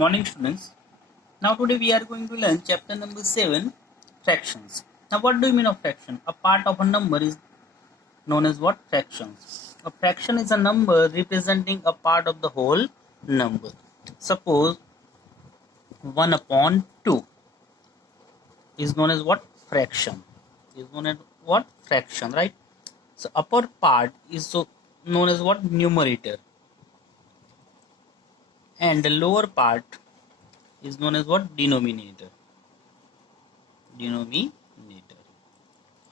Morning students. Now today we are going to learn chapter number 7, fractions. Now what do you mean of fraction? A part of a number is known as what? Fractions. A fraction is a number representing a part of the whole number. Suppose 1 upon 2 is known as what? Fraction. Is known as what? Fraction, right? So upper part is so known as what? Numerator. And the lower part is known as what? Denominator. Denominator.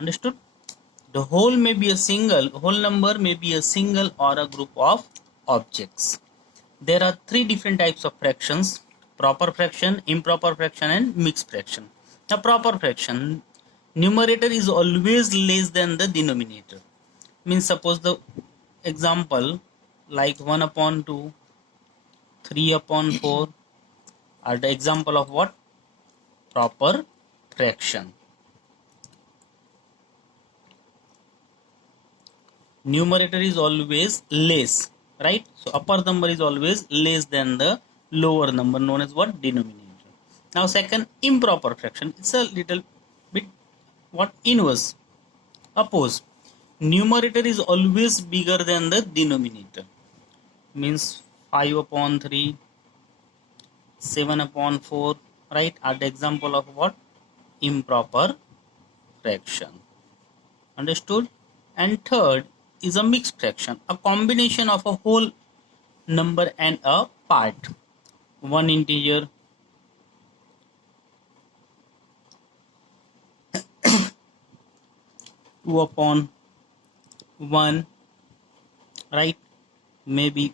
Understood? The whole number may be a single or a group of objects. There are three different types of fractions: proper fraction, improper fraction, and mixed fraction. Now, proper fraction, numerator is always less than the denominator. Means suppose the example like 1 upon 2, 3 upon 4 are the example of what? Proper fraction. Numerator is always less, right? So upper number is always less than the lower number, known as what? Denominator. Now second, improper fraction. It's a little bit what? Inverse, oppose. Numerator is always bigger than the denominator. Means 5 upon 3, 7 upon 4, right? Are the example of what? Improper fraction. Understood? And third is a mixed fraction, a combination of a whole number and a part. One integer, two upon one, right? Maybe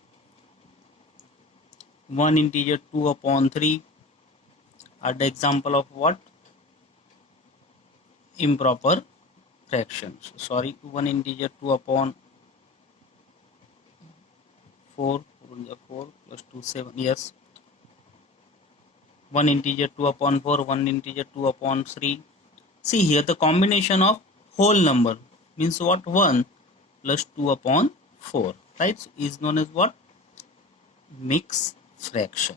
one integer 2 upon 3 are the example of what? Improper fractions. Sorry, one integer 2 upon 4, 4 plus 2, 7, yes. One integer 2 upon 4, one integer 2 upon 3. See here, the combination of whole number means what? 1 plus 2 upon 4, right? So is known as what? Mixed fraction.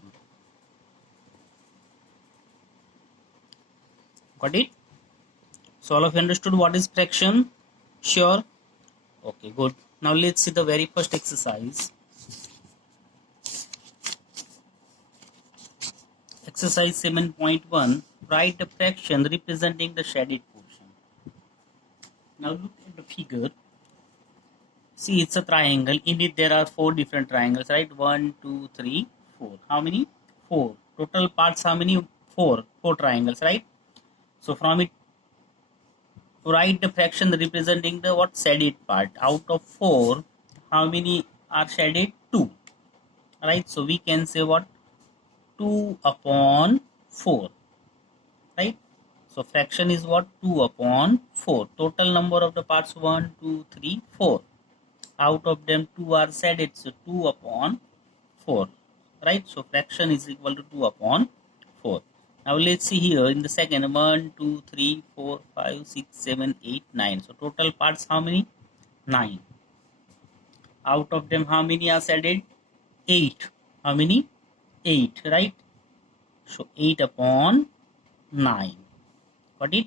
Got it? So all of you understood what is fraction? Sure? Okay, good. Now let's see the very first exercise. Exercise 7.1. Write the fraction representing the shaded portion. Now look at the figure. See, it's a triangle. In it there are 4 different triangles, right? 1, 2, 3, 4. How many? 4. Total parts how many? 4. 4 triangles, right? So from it, write the fraction representing the what? Shaded part. Out of 4, how many are shaded? 2. Right? So we can say what? 2 upon 4. Right? So fraction is what? 2 upon 4. Total number of the parts 1, 2, 3, 4. Out of them 2 are shaded, so 2 upon 4, right? So fraction is equal to 2 upon 4. Now let's see here in the second, 1, 2, 3, 4, 5, 6, 7, 8, 9. So total parts how many? 9. Out of them how many are shaded? 8. How many? 8, right? So 8 upon 9. Got it?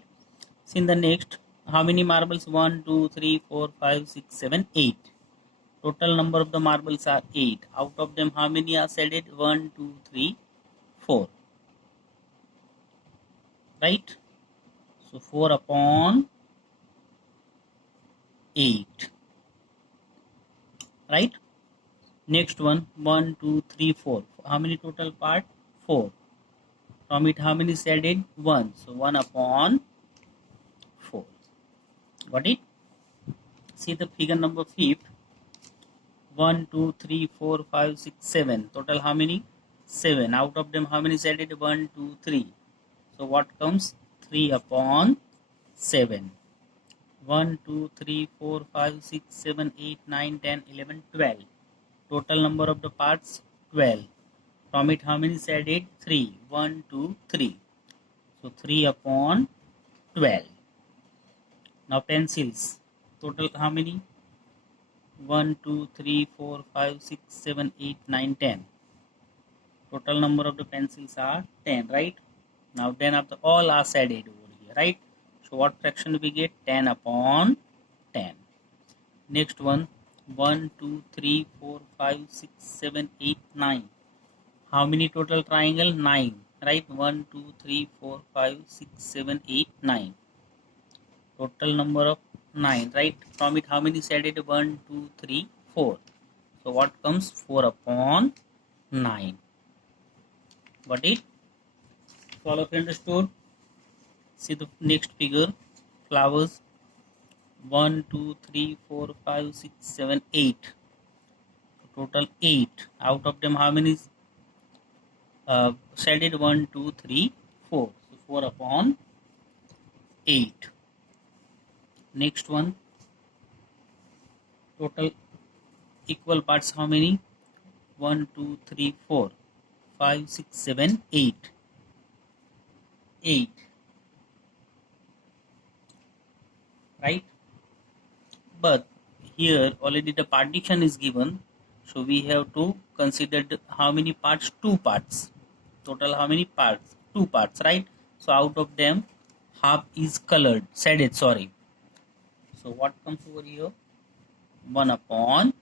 See in the next, how many marbles? 1, 2, 3, 4, 5, 6, 7, 8. Total number of the marbles are 8. Out of them, how many are shaded? 1, 2, 3, 4. Right? So 4 upon 8. Right? Next one, 1, 2, 3, 4. How many total part? 4. From it, how many shaded? 1. So 1 upon 4. Got it? See the figure number 5. 1, 2, 3, 4, 5, 6, 7. Total how many? 7. Out of them, how many shaded? 1, 2, 3. So what comes? 3 upon 7. 1, 2, 3, 4, 5, 6, 7, 8, 9, 10, 11, 12. Total number of the parts 12. From it, how many shaded? 3. 1, 2, 3. So 3 upon 12. Now pencils. Total how many? 1, 2, 3, 4, 5, 6, 7, 8, 9, 10. Total number of the pencils are 10, right? Now 10 of the all are shaded over here, right? So what fraction do we get? 10 upon 10. Next one, 1, 2, 3, 4, 5, 6, 7, 8, 9. How many total triangle? 9, right? 1, 2, 3, 4, 5, 6, 7, 8, 9. Total number of 9, right? From it, how many shaded? 1, 2, 3, 4. So what comes? 4 upon 9. Got it? So all of you understood? See the next figure. Flowers. 1, 2, 3, 4, 5, 6, 7, 8. Total 8. Out of them, how many shaded? 1, 2, 3, 4. So 4 upon 8. Next one. Total equal parts, how many? 1, 2, 3, 4, 5, 6, 7, 8. 8. Right? But here already the partition is given, so we have to consider how many parts? 2 parts. Total how many parts? 2 parts, right? So out of them, half is colored, shaded, sorry. So what comes over here? 1 upon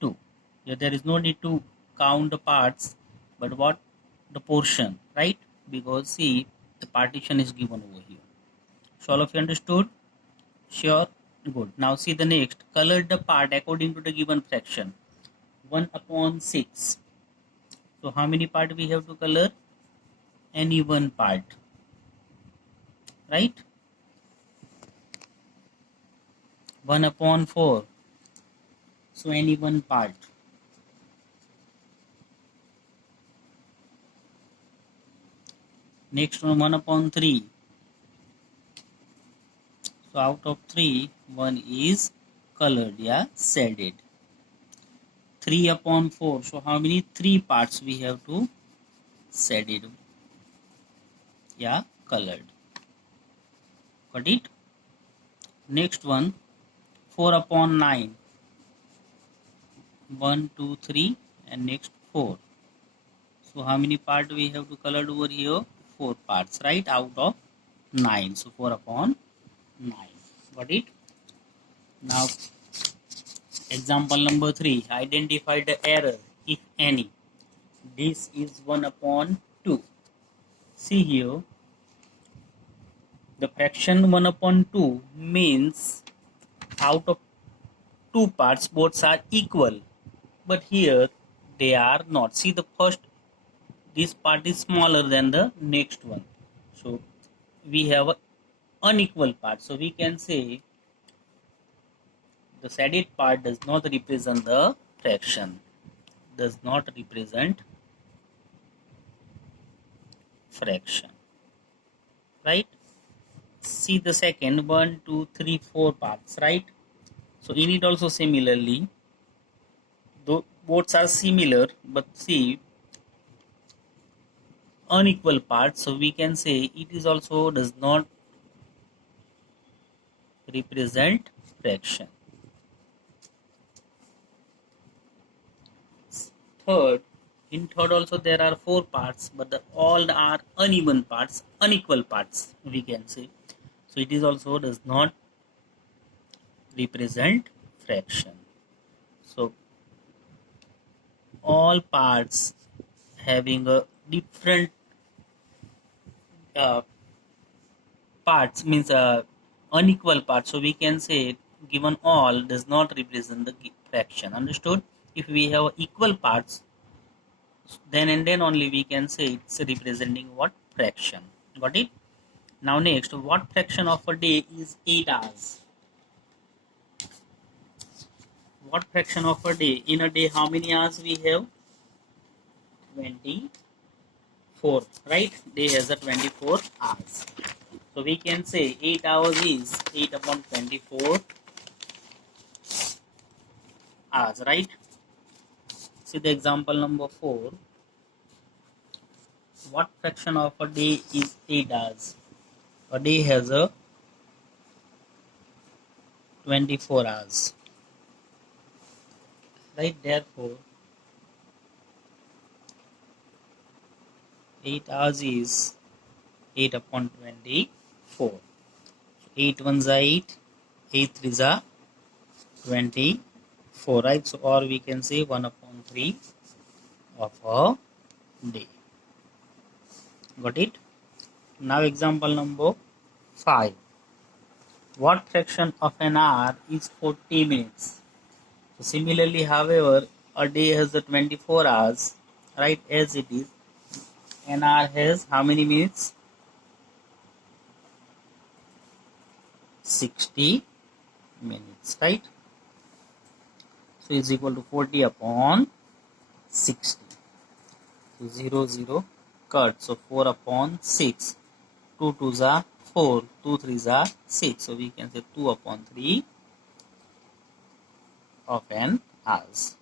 2. Here there is no need to count the parts, but what? The portion, right? Because see, the partition is given over here. So all of you understood? Sure? Good. Now see the next. Color the part according to the given fraction. 1 upon 6. So how many part we have to color? Any one part. Right? 1 upon 4. So any one part. Next one, 1 upon 3. So out of 3, 1 is colored, yeah, shaded. 3 upon 4. So how many? 3 parts we have to shaded, yeah, colored. Got it? Next one, 4 upon 9. 1, 2, 3, and next 4. So how many parts we have to color over here? 4 parts, right? Out of 9. So 4 upon 9. Got it? Now example number 3. Identify the error, if any. This is 1 upon 2. See here, the fraction 1 upon 2 means out of 2 parts both are equal. But here they are not. See the first, this part is smaller than the next one. So we have an unequal part. So we can say the shaded part does not represent the fraction. Does not represent fraction. Right? See the second 1, 2, 3, 4 parts, right? So in it also similarly, though both are similar, but see unequal parts. So we can say it is also does not represent fraction. Third, in third also there are 4 parts, but all are uneven parts, unequal parts we can say. So it is also does not represent fraction. So all parts having a different uh, parts means unequal parts. So we can say given all does not represent the fraction. Understood? If we have equal parts, then and then only we can say it's representing what? Fraction. Got it? Now next, what fraction of a day is 8 hours? What fraction of a day? In a day, how many hours we have? 24, right? Day has a 24 hours. So we can say 8 hours is 8 upon 24 hours, right? See the example number 4. What fraction of a day is 8 hours? A day has a 24 hours, right? Therefore, 8 hours is 8 upon 24. 8 ones are 8, 8 threes are 24, right? So, or we can say 1 upon 3 of a day. Got it? Now, example number 5. What fraction of an hour is 40 minutes? So, similarly, however, a day has the 24 hours, right? As it is, an hour has how many minutes? 60 minutes, right? So, is equal to 40 upon 60. So 0 0 cut. So 4 upon 6. 2 2s are 4. 2 3s are 6. So we can say 2 upon 3 of an hours.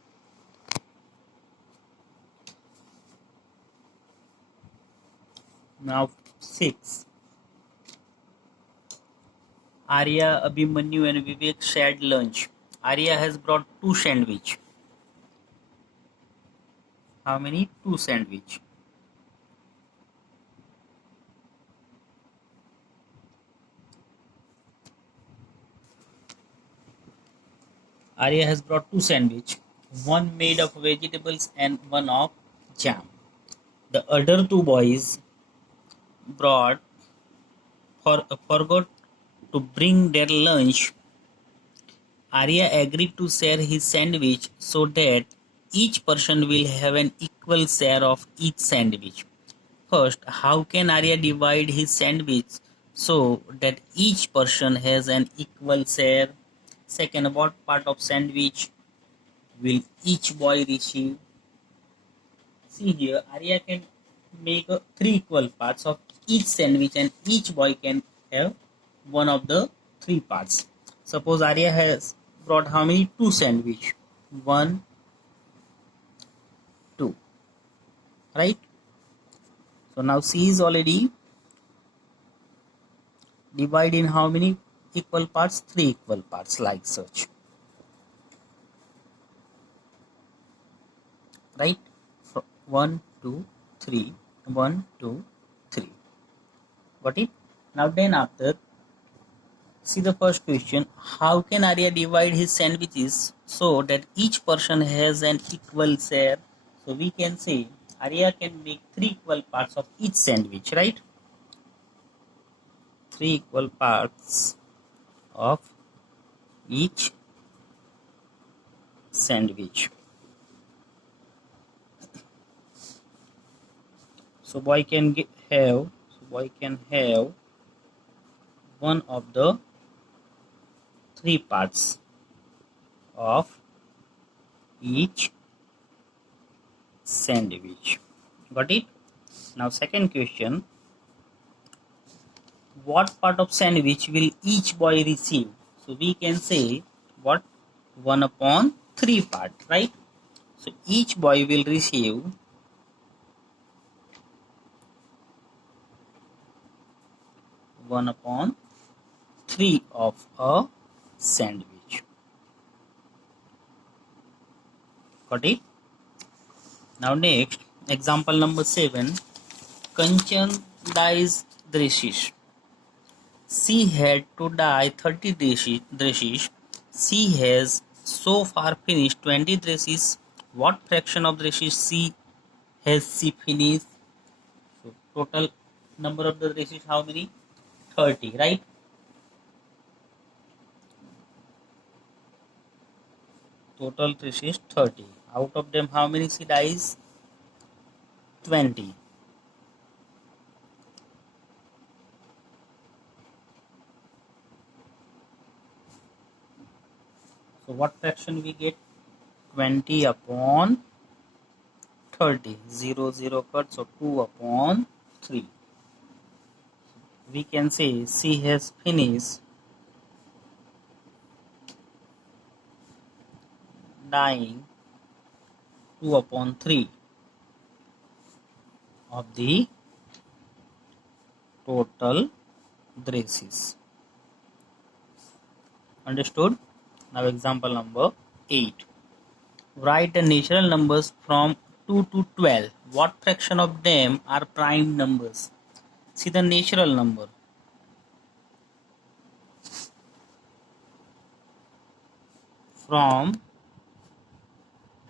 Now 6. Arya, Abhimanyu and Vivek shared lunch. Arya has brought 2 sandwich. How many? 2 sandwich. Arya has brought 2 sandwich. One made of vegetables and one of jam. The other 2 boys brought forgot to bring their lunch. Arya agreed to share his sandwich so that each person will have an equal share of each sandwich. First, how can Arya divide his sandwich so that each person has an equal share? Second, what part of sandwich will each boy receive? See here, Arya can make 3 equal parts of each sandwich and each boy can have one of the 3 parts. Suppose Arya has brought how many? 2 sandwich. 1, 2. Right? So now C is already divided in how many equal parts? 3 equal parts, like such. Right? 1, 2, 3. 1, 2, 3. Got it? Now then after, see the first question. How can Arya divide his sandwiches so that each person has an equal share? So we can say Arya can make 3 equal parts of each sandwich, right? 3 equal parts of each sandwich. So boy can have one of the 3 parts of each sandwich. Got it? Now second question. What part of sandwich will each boy receive? So we can say what? 1 upon 3 part, right? So each boy will receive 1 upon 3 of a sandwich. Got it? Now next, example number 7. Kanchan dyes dresses. She had to dye 30 dresses. She has so far finished 20 dresses. What fraction of dresses has she finished? So total number of the dresses how many? 30, right? Total dresses 30. Out of them how many she dyes? 20. So what fraction we get? 20 upon 30. 0 0 cut, so 2 upon 3. We can say she has finished dyeing 2 upon 3 of the total dresses. Understood? Now example number 8. Write the natural numbers from 2 to 12 what fraction of them are prime numbers? See the natural number. From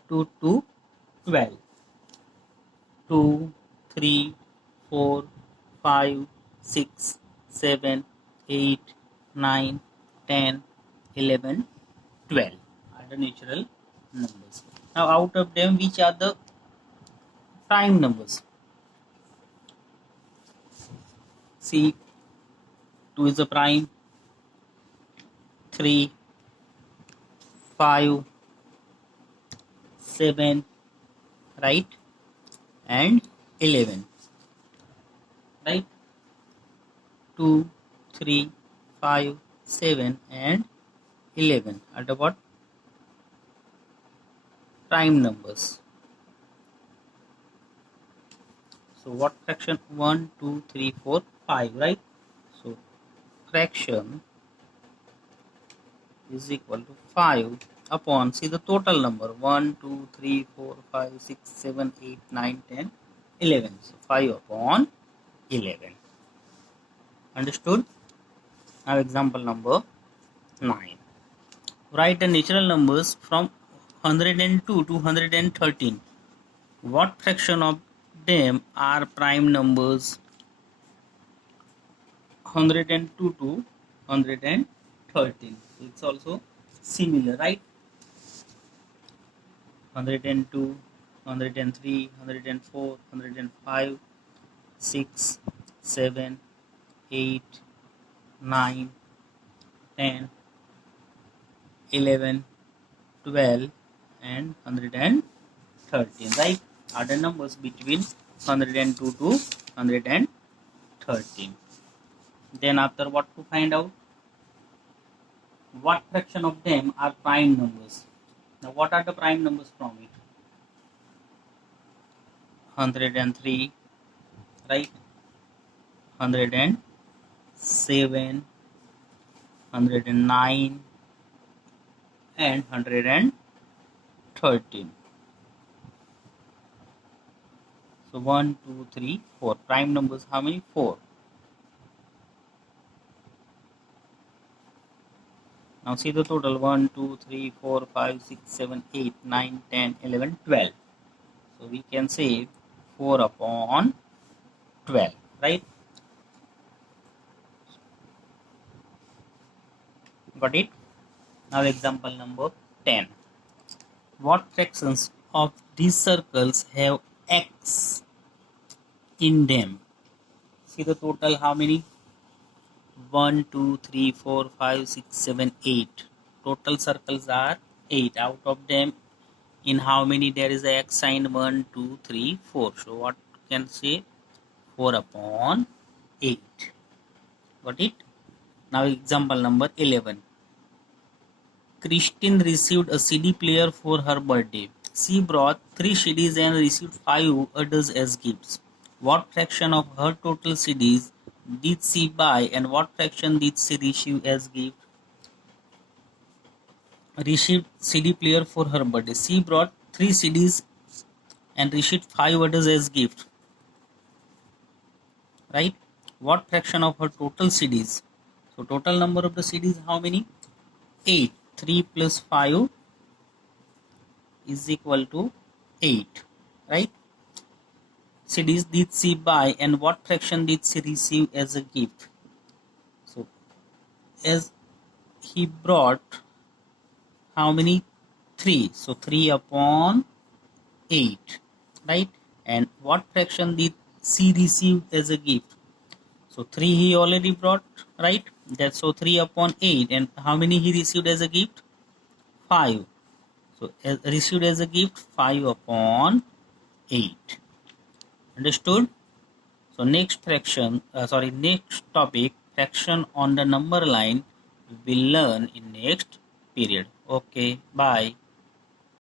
2 to 12. 2, 3, 4, 5, 6, 7, 8, 9, 10, 11, 12 are the natural numbers. Now out of them, which are the prime numbers? See, 2 is a prime, 3, 5, 7, right, and 11, right. 2, 3, 5, 7 and 11 are the what? Prime numbers. So what fraction? 1, 2, 3, 4, 5, right? So fraction is equal to 5 upon, see the total number, 1, 2, 3, 4, 5, 6, 7, 8, 9, 10, 11. So 5 upon 11. Understood? Now example number 9. Write the natural numbers from 102 to 113. What fraction of them are prime numbers? 102 to 113. So it's also similar, right? 102, 103, 104, 105, 6, 7, 8, 9, 10, 11, 12 and 113, right? Are the numbers between 102 to 113. Then after, what to find out? What fraction of them are prime numbers? Now what are the prime numbers from it? 103, right? 107, 109 and 113. So 1, 2, 3, 4. Prime numbers how many? 4. Now see the total: 1, 2, 3, 4, 5, 6, 7, 8, 9, 10, 11, 12. So we can say 4 upon 12, right? Got it? Now example number 10. What fractions of these circles have x in them? See the total how many? 1, 2, 3, 4, 5, 6, 7, 8. Total circles are 8. Out of them, in how many there is a x sign? 1, 2, 3, 4. So what can say? 4 upon 8. Got it? Now example number 11. Christine received a CD player for her birthday. She brought 3 CDs and received 5 others as gifts. What fraction of her total CDs did she buy and what fraction did she receive as gift? Received CD player for her birthday. She brought 3 CDs and received 5 others as gift. Right? What fraction of her total CDs? So total number of the CDs how many? 8. 3 plus 5 is equal to 8. Right? CDs did she buy and what fraction did she receive as a gift? So as he brought how many? 3. So 3 upon 8. Right? And what fraction did she receive as a gift? So 3 he already brought, right? That's so 3 upon 8. And how many he received as a gift? 5. So received as a gift 5 upon 8. Understood? So next fraction, next topic, fraction on the number line, we will learn in next period. Okay, bye.